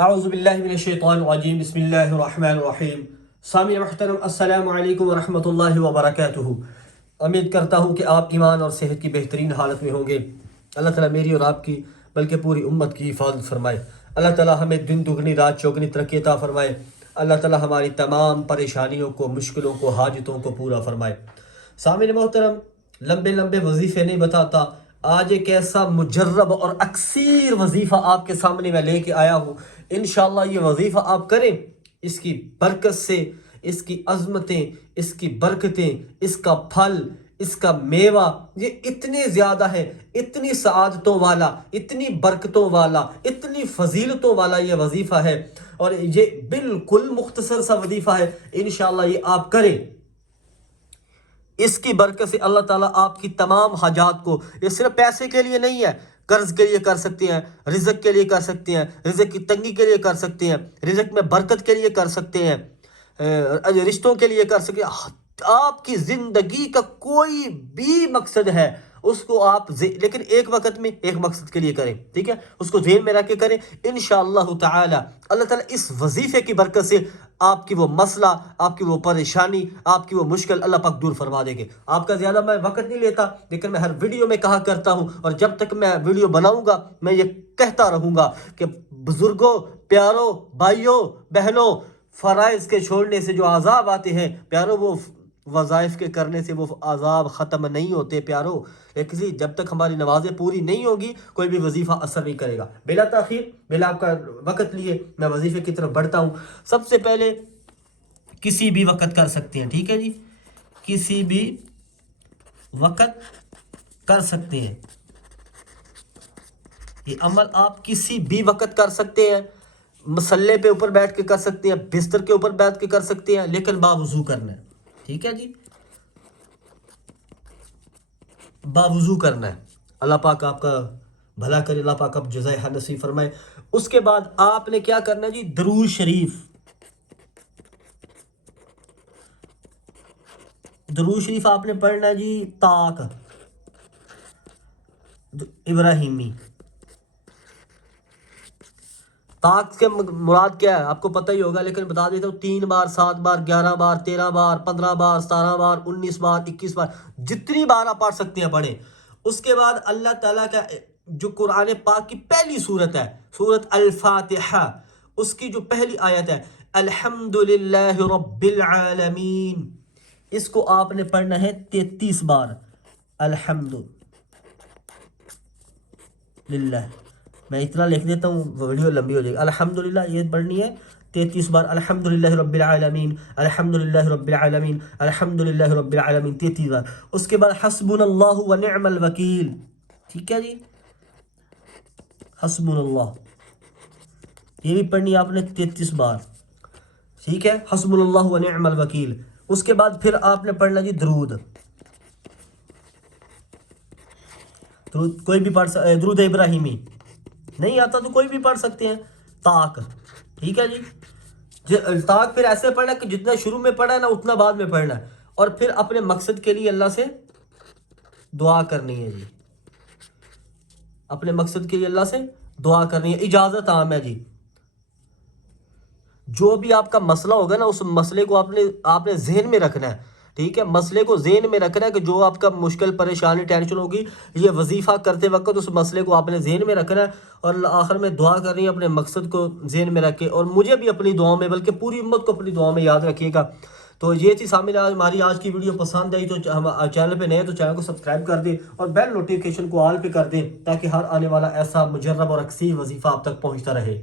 اعوذ باللہ من الشیطان الرجیم بسم اللہ الرحمن الرحیم۔ سامعین محترم السلام علیکم ورحمۃ اللہ وبرکاتہ۔ امید کرتا ہوں کہ آپ ایمان اور صحت کی بہترین حالت میں ہوں گے۔ اللہ تعالیٰ میری اور آپ کی بلکہ پوری امت کی حفاظت فرمائے۔ اللہ تعالیٰ ہمیں دن دگنی رات چوگنی ترقی عطا فرمائے۔ اللہ تعالیٰ ہماری تمام پریشانیوں کو، مشکلوں کو، حاجتوں کو پورا فرمائے۔ سامعین محترم، لمبے لمبے وظیفے نہیں بتاتا، آج ایک ایسا مجرب اور اکثیر وظیفہ آپ کے سامنے میں لے کے آیا ہوں۔ انشاءاللہ یہ وظیفہ آپ کریں، اس کی برکت سے، اس کی عظمتیں، اس کی برکتیں، اس کا پھل، اس کا میوہ یہ اتنے زیادہ ہے، اتنی سعادتوں والا، اتنی برکتوں والا، اتنی فضیلتوں والا یہ وظیفہ ہے، اور یہ بالکل مختصر سا وظیفہ ہے۔ انشاءاللہ یہ آپ کریں، اس کی برکت سے اللہ تعالیٰ آپ کی تمام حاجات کو، یہ صرف پیسے کے لیے نہیں ہے، قرض کے لیے کر سکتے ہیں، رزق کے لیے کر سکتے ہیں، رزق کی تنگی کے لیے کر سکتے ہیں، رزق میں برکت کے لیے کر سکتے ہیں، رشتوں کے لیے کر سکتے ہیں۔ آپ کی زندگی کا کوئی بھی مقصد ہے اس کو آپ لیکن ایک وقت میں ایک مقصد کے لیے کریں، ٹھیک ہے، اس کو ذہن میں رکھ کے کریں۔ انشاءاللہ تعالی اللہ تعالیٰ اس وظیفے کی برکت سے آپ کی وہ مسئلہ، آپ کی وہ پریشانی، آپ کی وہ مشکل اللہ پاک دور فرما دے گے۔ آپ کا زیادہ میں وقت نہیں لیتا، لیکن میں ہر ویڈیو میں کہا کرتا ہوں، اور جب تک میں ویڈیو بناؤں گا میں یہ کہتا رہوں گا کہ بزرگوں، پیاروں، بھائیوں، بہنوں، فرائض کے چھوڑنے سے جو عذاب آتے ہیں پیاروں، وہ وظائف کے کرنے سے وہ عذاب ختم نہیں ہوتے پیاروں۔ لیکن جب تک ہماری نمازیں پوری نہیں ہوں گی کوئی بھی وظیفہ اثر نہیں کرے گا۔ بلا تاخیر، بلا آپ کا وقت لیے میں وظیفے کی طرف بڑھتا ہوں۔ سب سے پہلے کسی بھی وقت کر سکتے ہیں، ٹھیک ہے جی، کسی بھی وقت کر سکتے ہیں، یہ عمل آپ کسی بھی وقت کر سکتے ہیں، مسلح پہ اوپر بیٹھ کے کر سکتے ہیں، بستر کے اوپر بیٹھ کے کر سکتے ہیں، لیکن باوضو کرنا ہے، ٹھیک ہے جی، باوضو کرنا ہے۔ اللہ پاک آپ کا بھلا کرے، اللہ پاک آپ جزائے خیر نصیب فرمائے۔ اس کے بعد آپ نے کیا کرنا ہے جی، درود شریف، درود شریف آپ نے پڑھنا ہے جی، طاق ابراہیمی۔ طاق کے مراد کیا ہے آپ کو پتہ ہی ہوگا، لیکن بتا دیتا ہوں، 3 بار، 7 بار، 11 بار، 13 بار، 15 بار، 17 بار، 19 بار، 21 بار، جتنی بار آپ پڑھ سکتے ہیں پڑھیں۔ اس کے بعد اللہ تعالیٰ کا جو قرآن پاک کی پہلی صورت ہے، سورت الفاتحہ، اس کی جو پہلی آیت ہے، الحمدللہ رب العالمین، اس کو آپ نے پڑھنا ہے 33 بار، الحمدللہ۔ میں اتنا لکھ دیتا ہوں، ویڈیو لمبی ہو جائے گی۔ الحمدللہ یہ پڑھنی ہے 33 بار، الحمدللہ رب العالمین، الحمدللہ رب العالمین، الحمدللہ رب العالمین 33 بار۔ اس کے بعد حسبنا اللہ و نعم الوکیل، ٹھیک ہے جی، حسبنا اللہ یہ بھی پڑھنی ہے آپ نے 33 بار، ٹھیک ہے، حسبنا اللہ و نعم الوکیل۔ اس کے بعد پھر آپ نے پڑھنا جی درود، درود کوئی بھی پڑھ درود ابراہیمی نہیں آتا تو کوئی بھی پڑھ سکتے ہیں، طاق، ٹھیک ہے جی، طاق پھر ایسے پڑھنا کہ جتنا شروع میں پڑھا ہے نا اتنا بعد میں پڑھنا ہے، اور پھر اپنے مقصد کے لیے اللہ سے دعا کرنی ہے جی، اپنے مقصد کے لیے اللہ سے دعا کرنی ہے۔ اجازت عام ہے جی، جو بھی آپ کا مسئلہ ہوگا نا اس مسئلے کو آپ نے ذہن میں رکھنا ہے، ٹھیک ہے، مسئلے کو ذہن میں رکھنا ہے کہ جو آپ کا مشکل، پریشانی، ٹینشن ہوگی، یہ وظیفہ کرتے وقت اس مسئلے کو آپ نے ذہن میں رکھنا ہے، اور آخر میں دعا کرنی ہے اپنے مقصد کو ذہن میں رکھ کے، اور مجھے بھی اپنی دعاؤں میں، بلکہ پوری امت کو اپنی دعاؤں میں یاد رکھیے گا۔ تو یہ تھی سامنے ہماری آج کی ویڈیو، پسند آئی تو ہم چینل پہ نئے تو چینل کو سبسکرائب کر دیں، اور بیل نوٹیفیکیشن کو آل پہ کر دیں، تاکہ ہر آنے والا ایسا مجرب اور اکثیر وظیفہ آپ تک پہنچتا رہے۔